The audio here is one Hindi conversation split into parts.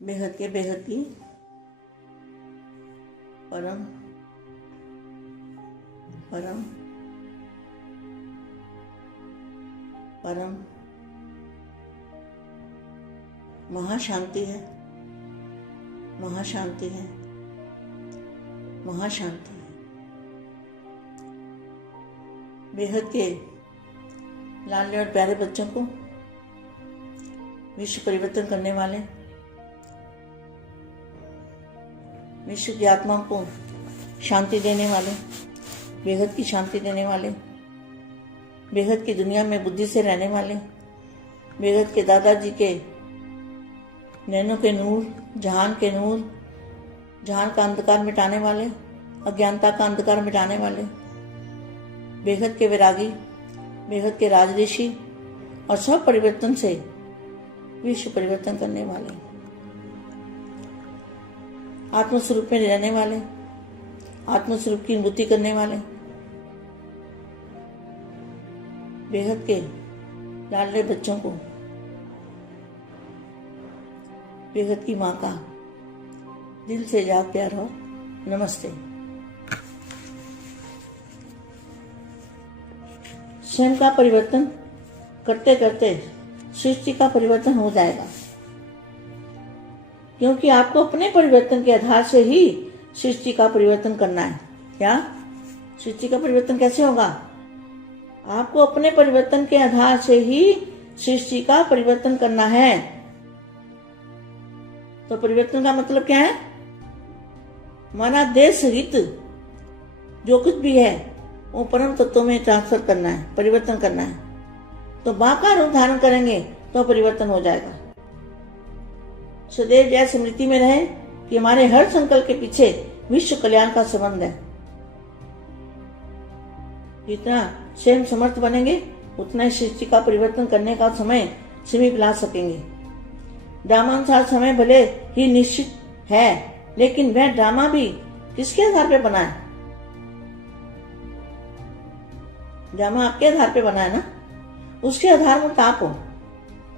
बेहद के बेहद की परम परम परम महाशांति है, महाशांति है, महाशांति है। बेहद के लाडले और प्यारे बच्चों को विश्व परिवर्तन करने वाले, विश्व की आत्माओं को शांति देने वाले, बेहद की शांति देने वाले, बेहद की दुनिया में बुद्धि से रहने वाले, बेहद के दादाजी के नैनों के नूर, जहान के नूर, जहान का अंधकार मिटाने वाले, अज्ञानता का अंधकार मिटाने वाले, बेहद के वैरागी, बेहद के राजऋषि और सब परिवर्तन से विश्व परिवर्तन करने वाले, आत्मस्वरूप में रहने वाले, आत्मस्वरूप की अनुभूति करने वाले, बेहद के लाडले बच्चों को बेहद की माँ का दिल से याद प्यार हो नमस्ते। स्वयं का परिवर्तन करते करते सृष्टि का परिवर्तन हो जाएगा, क्योंकि आपको अपने परिवर्तन के आधार से ही सृष्टि का परिवर्तन करना है। क्या सृष्टि का परिवर्तन कैसे होगा? आपको अपने परिवर्तन के आधार से ही सृष्टि का परिवर्तन करना है। तो परिवर्तन का मतलब क्या है? हमारा देह सहित जो कुछ भी है वो परम तत्वों में ट्रांसफर करना है, परिवर्तन करना है। तो मां का रूप धारण करेंगे तो परिवर्तन हो जाएगा। सदैव जय स्मृति में रहे कि हमारे हर संकल्प के पीछे विश्व कल्याण का संबंध है। जितना स्वयं समर्थ बनेंगे उतना ही सृष्टि का परिवर्तन करने का समय समीप ला सकेंगे। ड्रामानुसार समय भले ही निश्चित है, लेकिन वह ड्रामा भी किसके आधार पर बना है? ड्रामा आपके आधार पर बना है ना, उसके आधार में आप हो।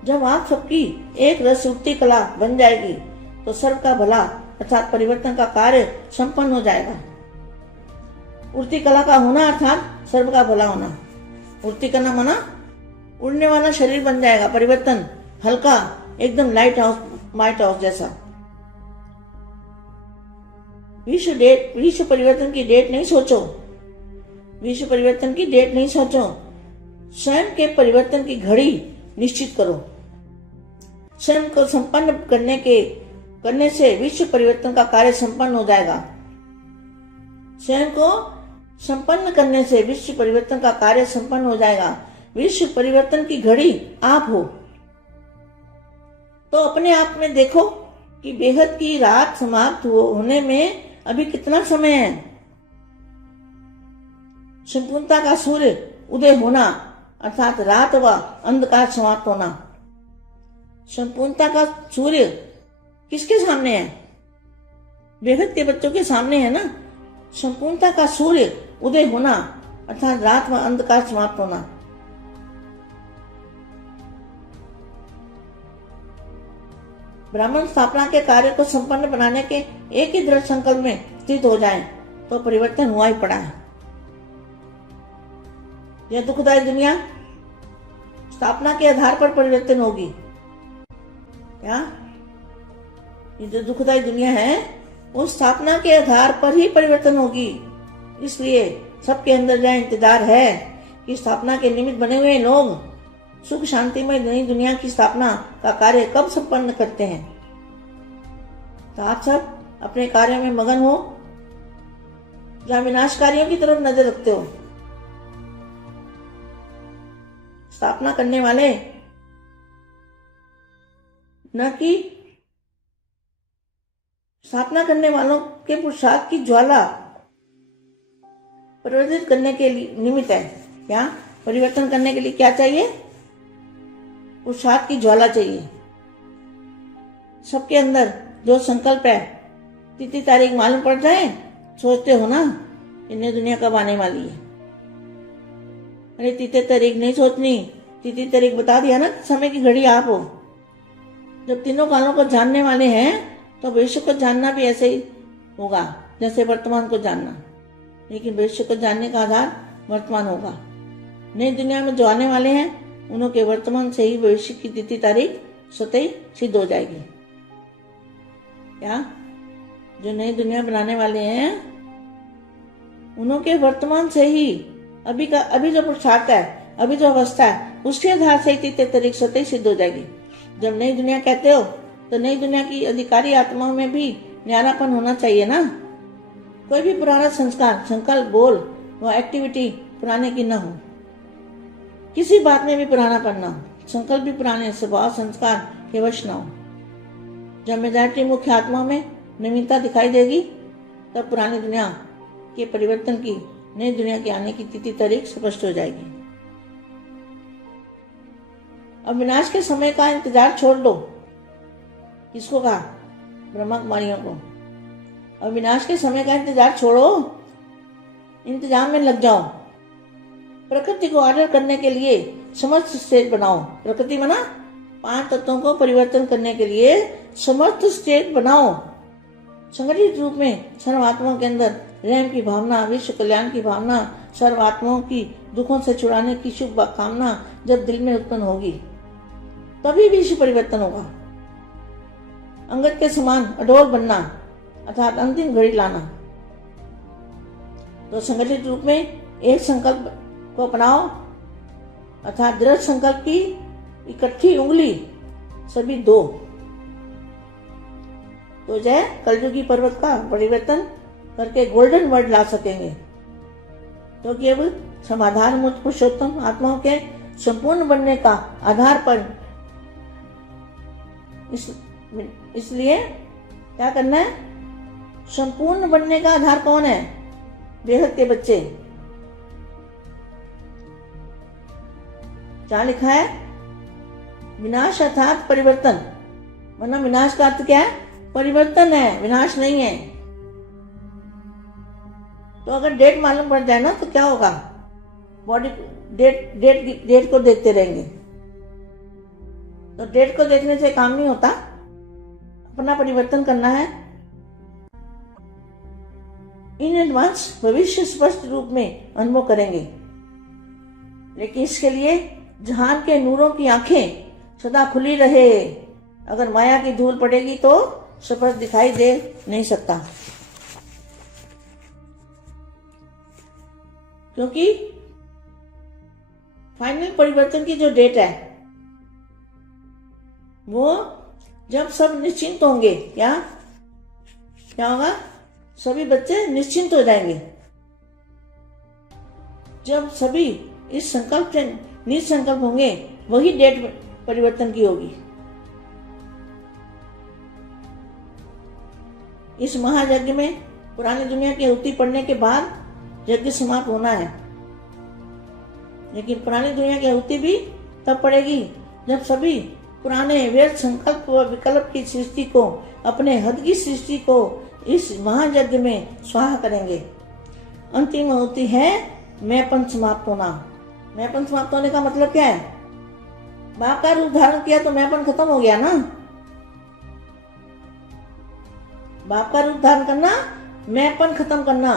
जब आप सबकी एक रस उठती कला बन जाएगी तो सर्व का भला अर्थात परिवर्तन का कार्य संपन्न हो जाएगा। उड़ती कला का होना अर्थात सर्व का भला होना। उड़ती करना माना उड़ने वाला शरीर बन जाएगा, परिवर्तन हल्का, एकदम लाइट हाउस जैसा। विश्व परिवर्तन की डेट नहीं सोचो, विश्व परिवर्तन की डेट नहीं सोचो, स्वयं के परिवर्तन की घड़ी निश्चित करो। स्वयं को संपन्न करने से विश्व परिवर्तन का कार्य संपन्न हो जाएगा। स्वयं को संपन्न करने से विश्व परिवर्तन का कार्य संपन्न हो जाएगा। विश्व परिवर्तन की घड़ी आप हो। तो अपने आप में देखो कि बेहद की रात समाप्त होने में अभी कितना समय है। संपूर्णता का सूर्य उदय होना अर्थात रात व अंधकार समाप्त होना। संपूर्णता का सूर्य किसके सामने है? बेहद के बच्चों के सामने है ना। संपूर्णता का सूर्य उदय होना अर्थात रात व अंधकार समाप्त होना। ब्राह्मण स्थापना के कार्य को संपन्न बनाने के एक ही दृढ़ संकल्प में स्थित हो जाएं तो परिवर्तन हुआ ही पड़ा है। यह दुखदायी दुनिया स्थापना के आधार पर परिवर्तन होगी। क्या ये जो दुखदायी दुनिया है वो स्थापना के आधार पर ही परिवर्तन होगी। इसलिए सबके अंदर यह इंतजार है कि स्थापना के निमित्त बने हुए लोग सुख शांति में नई दुनिया की स्थापना का कार्य कब संपन्न करते हैं। तो आप सब अपने कार्य में मगन हो, जहां विनाशकारियों की तरफ नजर रखते हो। स्थापना करने वाले न कि स्थापना करने वालों के पुरुषार्थ की ज्वाला प्रज्वलित करने के लिए निमित्त है। क्या परिवर्तन करने के लिए क्या चाहिए? पुरुषार्थ की ज्वाला चाहिए। सबके अंदर जो संकल्प है, तिथि तारीख मालूम पड़ जाए, सोचते हो ना इन्हें दुनिया कब आने वाली है। अरे तिथि तारीख नहीं सोचनी, तिथि तारीख बता दिया ना, समय की घड़ी आप हो। जब तीनों कालों को जानने वाले हैं तो भविष्य को जानना भी ऐसे ही होगा जैसे वर्तमान को जानना, लेकिन भविष्य को जानने का आधार वर्तमान होगा। नई दुनिया में जो आने वाले हैं उनके वर्तमान से ही भविष्य की तिथि तारीख स्वतः ही सिद्ध हो जाएगी। क्या जो नई दुनिया बनाने वाले हैं उनके वर्तमान से ही अभी जो पुरुषार्थ है, अभी जो अवस्था है, उसके आधार से ही तिथि तारीख स्वतः ही सिद्ध हो जाएगी। जब नई दुनिया कहते हो तो नई दुनिया की अधिकारी आत्माओं में भी न्यारापन होना चाहिए ना। कोई भी पुराना संस्कार, संकल्प, बोल व एक्टिविटी पुराने की न हो, किसी बात में भी पुरानापन न हो, संकल्प भी पुराने, स्वभाव संस्कार के वश न हो। जब मेजॉरिटी मुख्य आत्मा में नवीनता दिखाई देगी तब पुरानी दुनिया के परिवर्तन की, नई दुनिया के आने की तिथि तारीख स्पष्ट हो जाएगी। अब विनाश के समय का इंतजार छोड़ दो। किसको कहा? ब्रह्मा कुमारियों को। अब विनाश के समय का इंतजार छोड़ो, इंतजाम में लग जाओ। प्रकृति को ऑर्डर करने के लिए समर्थ स्टेट बनाओ। प्रकृति बना 5 तत्वों को परिवर्तन करने के लिए समर्थ स्टेट बनाओ। संगठित रूप में सर्वात्माओं के अंदर रहम की भावना, विश्व कल्याण की भावना, सर्वात्माओं की दुखों से छुड़ाने की शुभ कामना जब दिल में उत्पन्न होगी तभी विश्व परिवर्तन होगा। अंगद के समान अडोल बनना अर्थात अंतिम घड़ी लाना। तो संगठित रूप में एक संकल्प को अपनाओ अर्थात दृढ़ संकल्प की इकट्ठी उंगली सभी 2, तो जय कलयुगी पर्वत का परिवर्तन करके गोल्डन वर्ड ला सकेंगे। क्योंकि अब समाधान मुक्त पुरुषोत्तम आत्माओं के संपूर्ण बनने का आधार पर इसलिए क्या करना है? संपूर्ण बनने का आधार कौन है? बेहद के बच्चे। क्या लिखा है? विनाश अर्थात परिवर्तन। वरना विनाश का अर्थ क्या है? परिवर्तन है, विनाश नहीं है। तो अगर डेट मालूम पड़ जाए ना तो क्या होगा? बॉडी डेट को देखते रहेंगे। तो डेट को देखने से काम नहीं होता, अपना परिवर्तन करना है। इन एडवांस भविष्य स्पष्ट रूप में अनुभव करेंगे, लेकिन इसके लिए जहान के नूरों की आंखें सदा खुली रहे। अगर माया की धूल पड़ेगी तो स्पष्ट दिखाई दे नहीं सकता, क्योंकि फाइनल परिवर्तन की जो डेट है वो जब सब निश्चिंत होंगे। क्या होगा? सभी बच्चे निश्चिंत हो जाएंगे। जब सभी इस संकल्प से निसंकल्प होंगे वही डेट परिवर्तन की होगी। इस महायज्ञ में पुरानी दुनिया की आहुति पड़ने के बाद यज्ञ समाप्त होना है, लेकिन पुरानी दुनिया की आहुति भी तब पड़ेगी जब सभी पुराने व्यर्थ संकल्प व विकल्प की सृष्टि को, अपने हद की सृष्टि को इस महायज्ञ में स्वाहा करेंगे। अंतिम आहुति है मैंपन समाप्त होना। मैंपन समाप्त होने का मतलब क्या है? बाप का रूप धारण किया तो मैंपन खत्म हो गया ना। बाप का रूप धारण करना, मैंपन खत्म करना।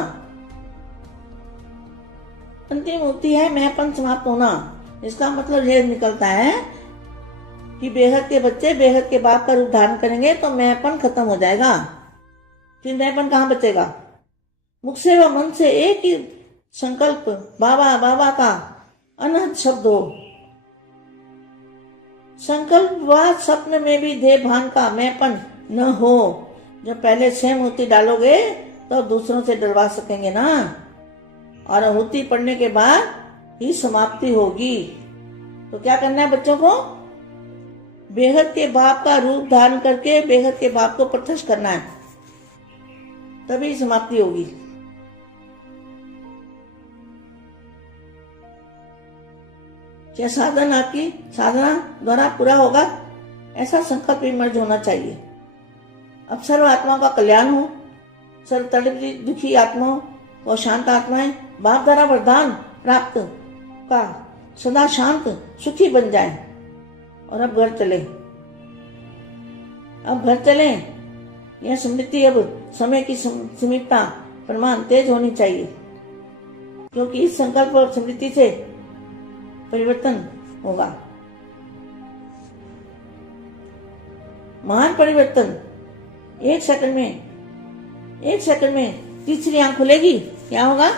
अंतिम आहुति है मैंपन समाप्त होना। इसका मतलब यह निकलता है कि बेहद के बच्चे बेहद के बाप का रूप धारण करेंगे तो मैंपन खत्म हो जाएगा। फिर मैंपन कहाँ बचेगा? मुख से व मन से एक ही संकल्प बाबा बाबा का अनहद शब्द हो। संकल्प व स्वप्न में भी देह भान का मैंपन न हो। जब पहले स्वयं आहुति डालोगे तो दूसरों से डरवा सकेंगे ना, और आहुति पड़ने के बाद ही समाप्ति होगी। तो क्या करना है बच्चों को? बेहद के बाप का रूप धारण करके बेहद के बाप को प्रत्यक्ष करना है, तभी समाप्ति होगी। क्या साधन आपकी साधना द्वारा पूरा होगा, ऐसा संकल्प विमर्श होना चाहिए। अब सर्व आत्माओं का कल्याण हो, सर्व तड़पी दुखी आत्माओं और शांत आत्माएं बाप द्वारा वरदान प्राप्त का सदा शांत सुखी बन जाए। और अब घर चले। अब घर चलें। यह स्मृति अब समय की सीमितता प्रमाण तेज होनी चाहिए, क्योंकि इस संकल्प और स्मृति से परिवर्तन होगा। महान परिवर्तन एक सेकंड में तीसरी आंख खुलेगी। क्या होगा?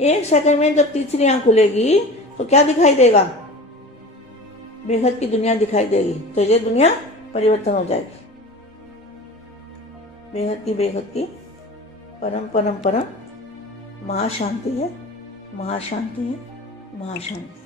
एक सेकंड में जब तीसरी आंख खुलेगी तो क्या दिखाई देगा? बेहद की दुनिया दिखाई देगी। तो ये दुनिया परिवर्तन हो जाएगी। बेहद की परम परम परम महाशांति है, महाशांति है, महाशांति।